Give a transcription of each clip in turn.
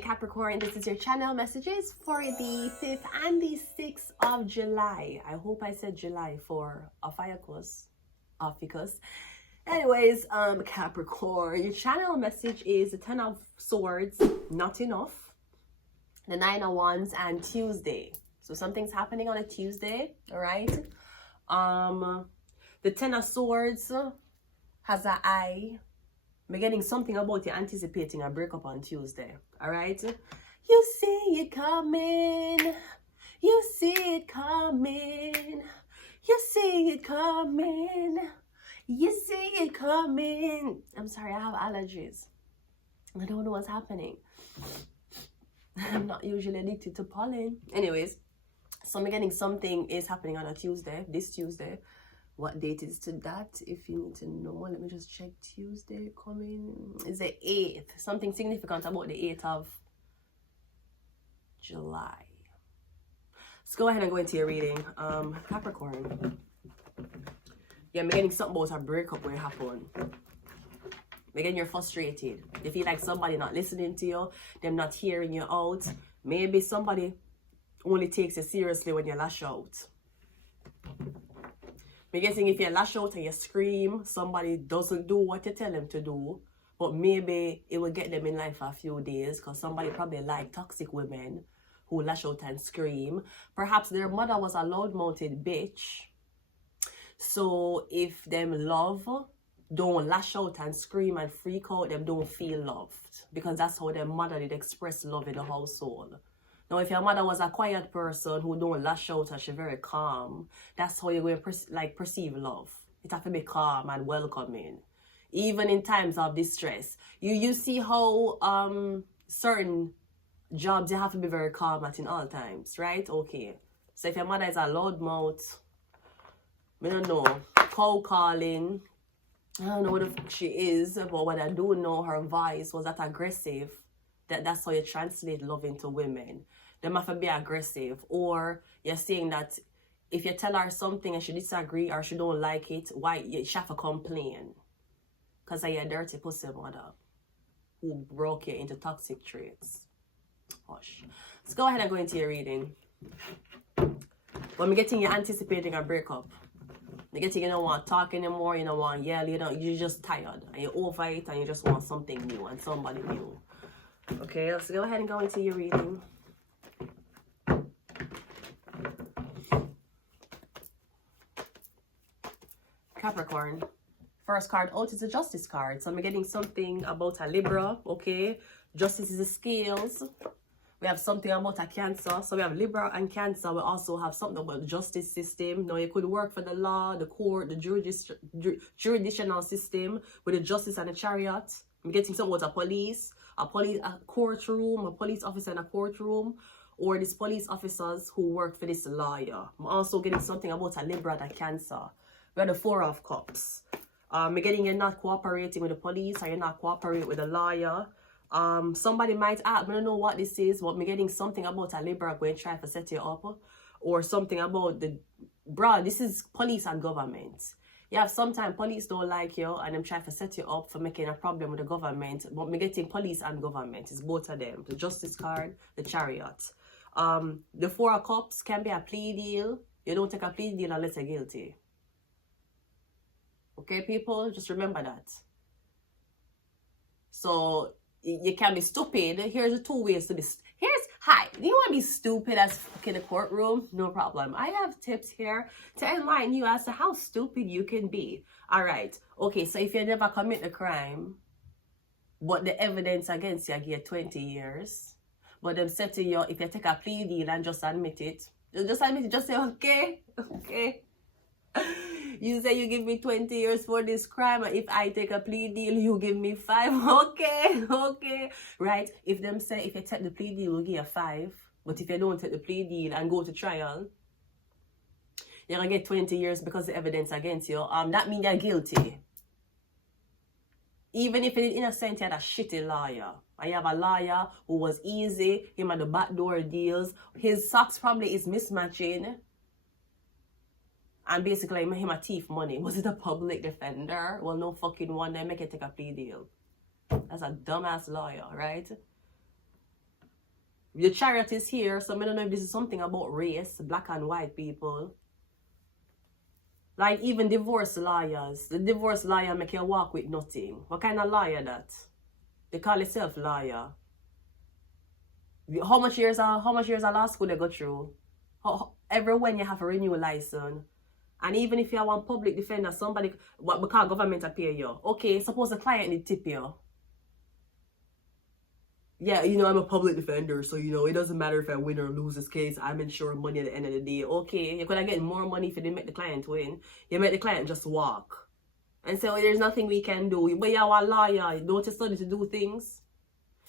Capricorn, this is your channel messages for the 5th and the 6th of July. I hope I said July for Ophiuchus. Anyways, Capricorn, your channel message is the 10 of Swords, not enough, the 9 of Wands, and Tuesday. So something's happening on a Tuesday, all right? The 10 of Swords has an eye. I'm getting something about you anticipating a breakup on Tuesday, all right? You see it coming. You see it coming. You see it coming. You see it coming. I'm sorry, I have allergies. I don't know what's happening. I'm not usually addicted to pollen. Anyways, so I'm getting something is happening on a Tuesday, this Tuesday. What date is to that? If you need to know, let me just check. Tuesday coming is the 8th. Something significant about the 8th of July. Let's go ahead and go into your reading. Capricorn. Yeah, I'm getting something about a breakup will happen. Again, you're frustrated. You feel like somebody not listening to you, them not hearing you out. Maybe somebody only takes you seriously when you lash out. I'm guessing if you lash out and you scream, somebody doesn't do what you tell them to do, but maybe it will get them in life for a few days because somebody probably like toxic women who lash out and scream. Perhaps their mother was a loud-mouthed bitch. So if them love don't lash out and scream and freak out, them don't feel loved because that's how their mother did express love in the household. Now, if your mother was a quiet person who don't lash out and she's very calm, that's how you're going to perceive love. It has to be calm and welcoming. Even in times of distress. You see how certain jobs you have to be very calm at in all times, right? Okay. So if your mother is a loudmouth, I don't know, cow calling, I don't know what the fuck she is, but what I do know, her voice was that aggressive. That's how you translate love into women. They have to be aggressive. Or you're saying that if you tell her something and she disagree or she don't like it, why she have to complain? Because of your dirty pussy mother who broke you into toxic traits. Hush. Let's go ahead and go into your reading. When I'm getting you anticipating a breakup. You're getting you don't want to talk anymore, you don't want to yell, you're just tired. And you're over it and you just want something new and somebody new. Okay, let's go ahead and go into your reading. Capricorn. First card out is a Justice card. So I'm getting something about a Libra, okay? Justice is the scales. We have something about a Cancer. So we have Libra and Cancer. We also have something about the justice system. Now, you could work for the law, the court, the jurisdictional system with the Justice and the Chariot. I'm getting something about a courtroom, a police officer in a courtroom, or these police officers who work for this lawyer. I'm also getting something about a Libra and a Cancer. We have the Four of Cups. I'm getting you're not cooperating with the police or you're not cooperating with the lawyer. Somebody might ask, I don't know what this is, but I'm getting something about a Libra going to try to set you up, or something about this is police and government. Yeah, sometimes police don't like you and them try to set you up for making a problem with the government. But me getting police and government. It's both of them. The Justice card, the Chariot. The Four of Cups can be a plea deal. You don't take a plea deal unless you're guilty. Okay, people? Just remember that. So, you can be stupid. Here's the two ways to be... Hi, do you want to be stupid as fuck in the courtroom? No problem. I have tips here to enlighten you as to how stupid you can be. Alright, okay, so if you never commit the crime, but the evidence against you give 20 years, but them said to you, if you take a plea deal and just admit it, just say, okay. You say you give me 20 years for this crime, and if I take a plea deal, you give me 5. Okay. Right? If them say, if you take the plea deal, we'll give you 5. But if you don't take the plea deal and go to trial, you're going to get 20 years because the evidence against you. That means you're guilty. Even if you're innocent, you had a shitty lawyer. And you have a lawyer who was easy, him had the backdoor deals. His socks probably is mismatching. And basically, him a thief money. Was it a public defender? Well, no fucking one. They make it take a plea deal. That's a dumbass lawyer, right? The Chariot is here, so I don't know if this is something about race, black and white people. Like even divorce lawyers. The divorce lawyer make you walk with nothing. What kind of lawyer that? They call itself lawyer. How much years of law school they go through? Every when you have a renew license. And even if you want public defender, somebody, because government will pay you. Okay, suppose the client need tip you. Yeah, you know, I'm a public defender, so, you know, it doesn't matter if I win or lose this case. I'm insuring money at the end of the day. Okay, you could have get more money if you didn't make the client win. You make the client just walk. And so there's nothing we can do. But you're a lawyer. Don't you study to do things?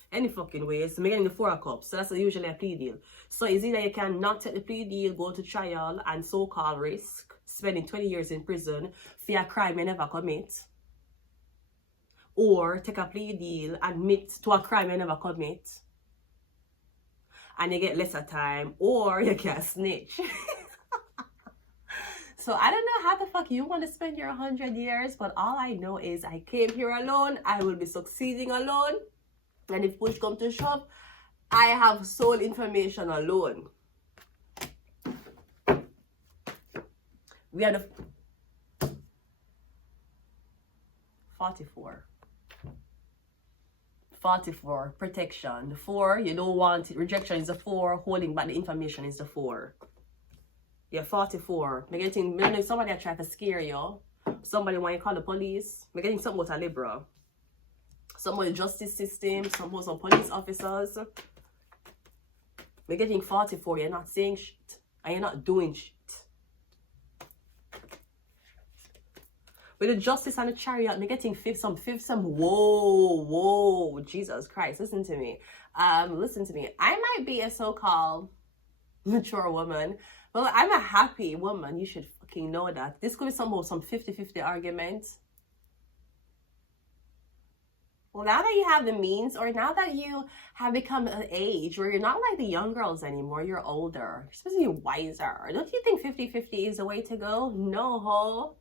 Any fucking way. It's getting the 4 of Cups. So that's usually a plea deal. So it's either you can not take the plea deal, go to trial, and so-called risk spending 20 years in prison for a crime you never commit. Or take a plea deal, admit to a crime you never commit, and you get lesser time, or you can snitch. So I don't know how the fuck you want to spend your 100 years, but all I know is I came here alone, I will be succeeding alone, and if push comes to shove, I have soul information alone. We are the 44. 44, protection. The 4, you don't want it. Rejection is the 4. Holding back the information is the 4. Yeah, 44. I'm getting, somebody try to scare you. Somebody want to call the police. I'm getting something about a Libra. Some of the justice system, some police officers. I'm getting 44. You're not saying shit. And you're not doing shit. With the justice and the chariot, I'm getting fifth some. Whoa, Jesus Christ, listen to me. Listen to me. I might be a so-called mature woman, but I'm a happy woman. You should fucking know that. This could be some 50-50 arguments. Well, now that you have the means, or now that you have become an age where you're not like the young girls anymore, you're older. You're supposed to be wiser. Don't you think 50-50 is the way to go? No, ho.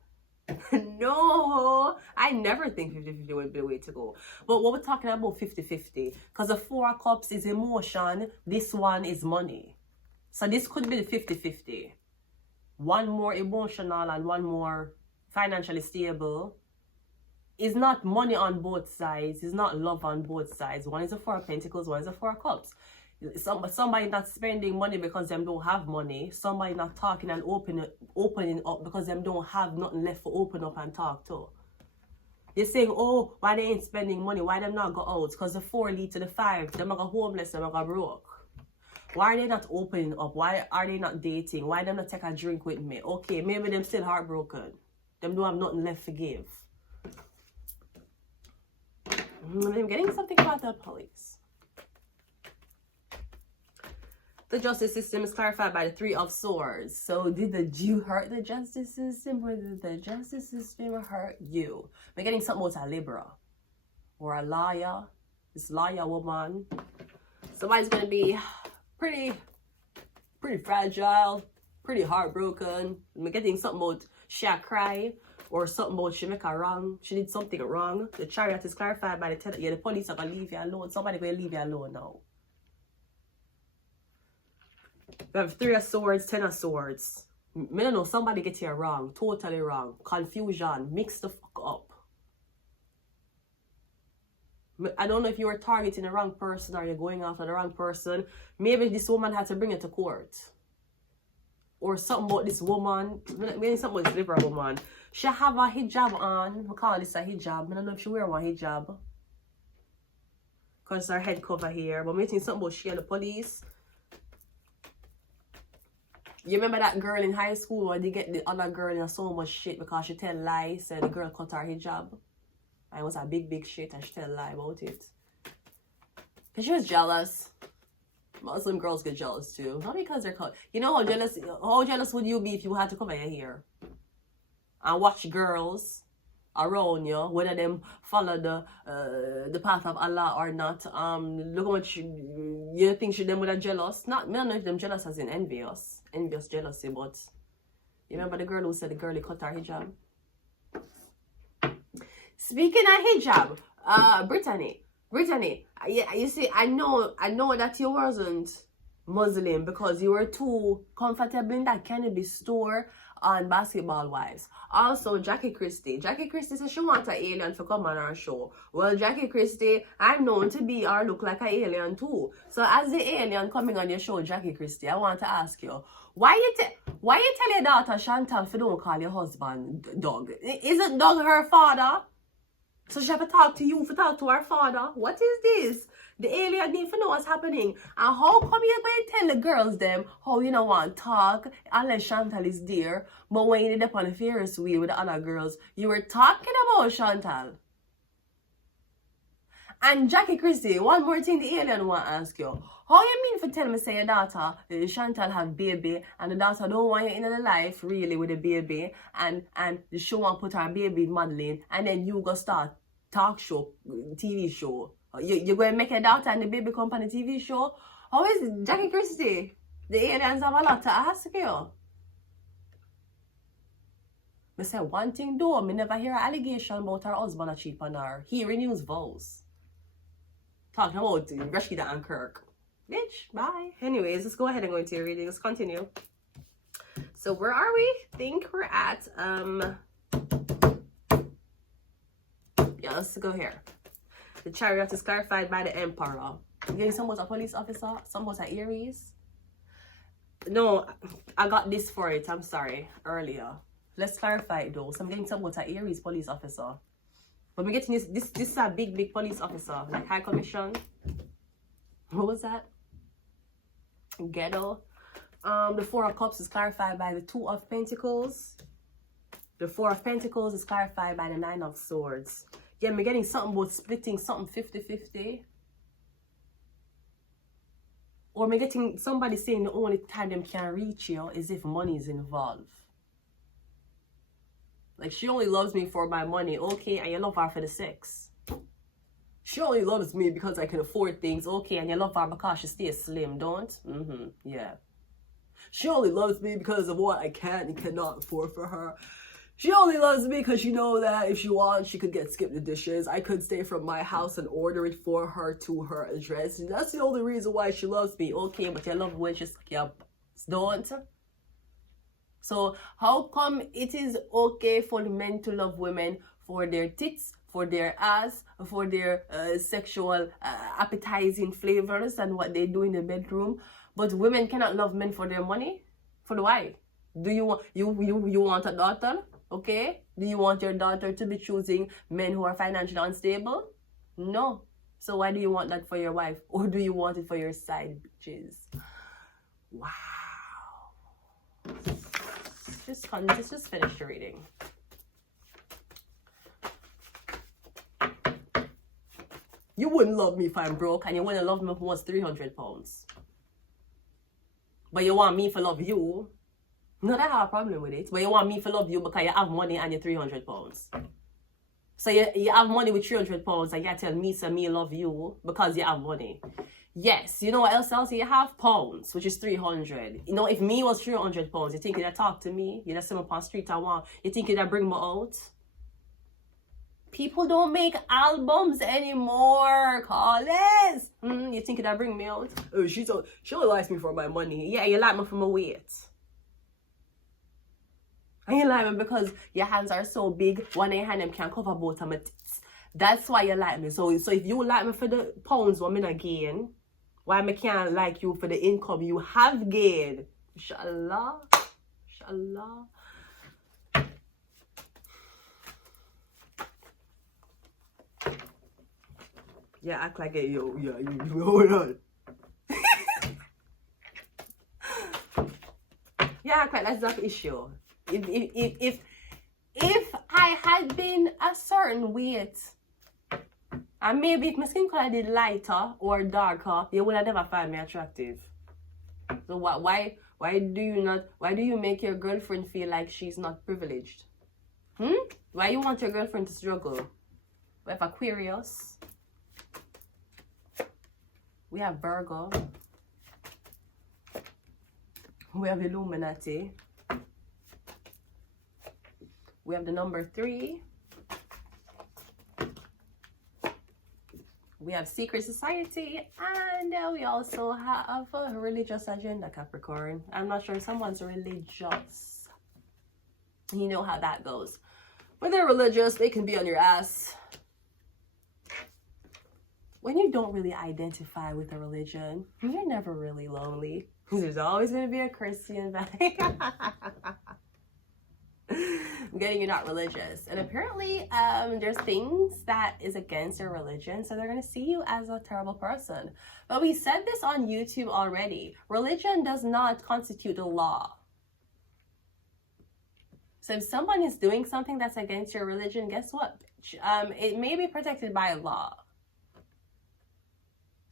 No, I never think 50-50 would be the way to go. But what we're talking about 50-50, because the 4 of Cups is emotion, this one is money. So this could be the 50-50. One more emotional and one more financially stable. It's not money on both sides. It's not love on both sides. One is a 4 of Pentacles, one is a 4 of Cups. Somebody not spending money because them don't have money. Somebody not talking and opening up because them don't have nothing left to open up and talk to. They're saying, oh, why they ain't spending money? Why them not go out? Because the 4 lead to the 5. Them are go homeless, them are go broke. Why are they not opening up? Why are they not dating? Why them not take a drink with me? Okay, maybe them still heartbroken. Them don't have nothing left to give. I'm getting something about the police. The justice system is clarified by the 3 of Swords. So did you hurt the justice system, or did the justice system hurt you? We're getting something about a Libra or a liar. This liar woman. Somebody's going to be pretty fragile, pretty heartbroken. We're getting something about she cry, or something about she make a wrong. She did something wrong. The Chariot is clarified by the police are going to leave you alone. Somebody going to leave you alone now. We have 3 of Swords, 10 of Swords. I don't know, somebody gets here wrong. Totally wrong. Confusion. Mix the fuck up. I don't know if you were targeting the wrong person or you're going after the wrong person. Maybe this woman had to bring it to court. Or something about this woman. Maybe something about this Libra woman. She have a hijab on. We call this a hijab. I don't know if she wear one hijab. Because her head cover here. But I'm getting something about she and the police. You remember that girl in high school where they get the other girl in so much shit because she tell lies, said the girl cut her hijab. And it was a big shit and she tell a lie about it. Because she was jealous. Muslim girls get jealous too. Not because they're cut. You know how jealous would you be if you had to cover your hair? And watch girls around you, whether them follow the path of Allah or not. Look how much you think them would have jealous. Not, I don't know if them jealous as in envious jealousy, but you remember the girl who said the girlie cut her hijab? Speaking of hijab, Brittany, Brittany, you see, I know that you wasn't Muslim because you were too comfortable in that cannabis store on Basketball Wives. Also, Jackie Christie says she wants an alien to come on our show. Well, Jackie Christie, I'm known to be or look like an alien too. So as the alien coming on your show, Jackie Christie, I want to ask you, why you tell your daughter Chantal if you don't call your husband Doug? Isn't Doug her father? So she have to talk to you, to talk to her father. What is this? The alien need to know what's happening. And how come you going to tell the girls them how you don't want to talk unless Chantal is there, but when you did up on the Ferris wheel with the other girls, you were talking about Chantal. And Jackie Christie, one more thing the alien want to ask you. How you mean for tell me say your daughter, Chantal have baby, and the daughter don't want you in the life really with the baby, and she want to put her baby in modeling, and then you go start talk show, TV show. You're going to make your daughter and the baby come on the TV show? How is it, Jackie Christie? The aliens have a lot to ask you. I say one thing though, I never hear an allegation about her husband a cheat on her. He renews vows. Talking about Rashida and Kirk. Bitch, bye. Anyways, let's go ahead and go into your reading. Let's continue. So where are we? I think we're at yeah, let's go here. The Chariot is clarified by the Emperor. You're getting some about a police officer, some about an Aries. No, I got this for it. I'm sorry, earlier. Let's clarify it though. So I'm getting some about an Aries police officer. But we're getting this is a big police officer, like High Commission. What was that? Ghetto. The Four of Cups is clarified by the Two of Pentacles. The Four of Pentacles is clarified by the Nine of Swords. Yeah, I'm getting something about splitting something 50-50. Or I'm getting somebody saying the only time them can reach you is if money is involved. Like, she only loves me for my money, okay, and you love her for the sex. She only loves me because I can afford things, okay, and you love her because she stays slim, don't? Yeah. She only loves me because of what I can and cannot afford for her. She only loves me because she knows that if she wants, she could get skip the dishes. I could stay from my house and order it for her to her address. And that's the only reason why she loves me. Okay, but you love when she's don't. So how come it is okay for the men to love women for their tits, for their ass, for their sexual appetizing flavors and what they do in the bedroom, but women cannot love men for their money? For the why? Do you want you want a daughter? Okay? Do you want your daughter to be choosing men who are financially unstable? No. So why do you want that for your wife? Or do you want it for your side bitches? Wow. Just finish the reading. You wouldn't love me if I'm broke, and you wouldn't love me if I was 300 pounds. But you want me to love you. Not that I have a problem with it, but you want me to love you because you have money and you're 300 pounds. So you have money with 300 pounds and you tell me, so me love you because you have money. Yes, you know what else you have? Pounds, which is 300. You know, if me was 300 pounds, you think you'd talk to me? You'd see me on the street I want. You think you'd bring me out? People don't make albums anymore, Carlos. You think you'd bring me out? Oh, she only likes me for my money. Yeah, you like me for my weight. And you like me because your hands are so big, one hand them can cover both of my tits. That's why you like me. So if you like me for the pounds what me not gain, why me can't like you for the income you have gained? Inshallah. Inshallah. Yeah, act like it, yo, hold on. Yeah, act like that's not the issue. If I had been a certain weight, and maybe if my skin color did lighter or darker, you would have never find me attractive. So why do you make your girlfriend feel like she's not privileged? Why you want your girlfriend to struggle? We have Aquarius. We have Virgo. We have Illuminati. We have the number 3. We have secret society, and we also have a religious agenda, Capricorn. I'm not sure someone's religious. You know how that goes. When they're religious, they can be on your ass. When you don't really identify with a religion, you're never really lonely. There's always going to be a Christian vibe. I'm getting you're not religious. And apparently, there's things that is against your religion, so they're going to see you as a terrible person. But we said this on YouTube already. Religion does not constitute the law. So if someone is doing something that's against your religion, guess what? It may be protected by law.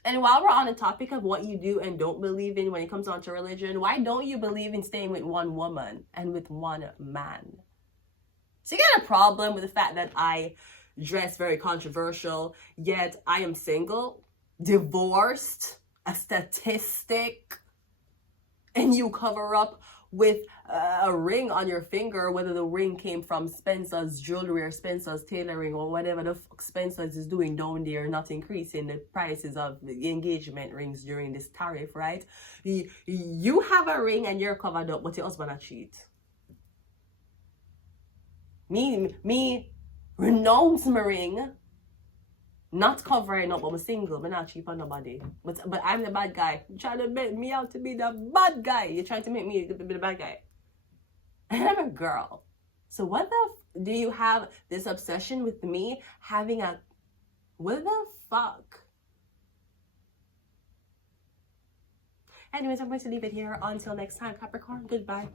And while we're on the topic of what you do and don't believe in when it comes on to religion, why don't you believe in staying with one woman and with one man? So you got a problem with the fact that I dress very controversial, yet I am single, divorced, a statistic, and you cover up with a ring on your finger, whether the ring came from Spencer's jewelry or Spencer's tailoring or whatever the fuck Spencer's is doing down there, not increasing the prices of the engagement rings during this tariff, right? You have a ring and you're covered up, but your husband a cheat. Me renounce my ring, not covering up, I'm single, but not cheap on nobody. But I'm the bad guy. You're trying to make me out to be the bad guy. You're trying to make me be the bad guy. And I'm a girl. So what the do you have this obsession with me having a... What the fuck? Anyways, I'm going to leave it here. Until next time, Capricorn. Goodbye.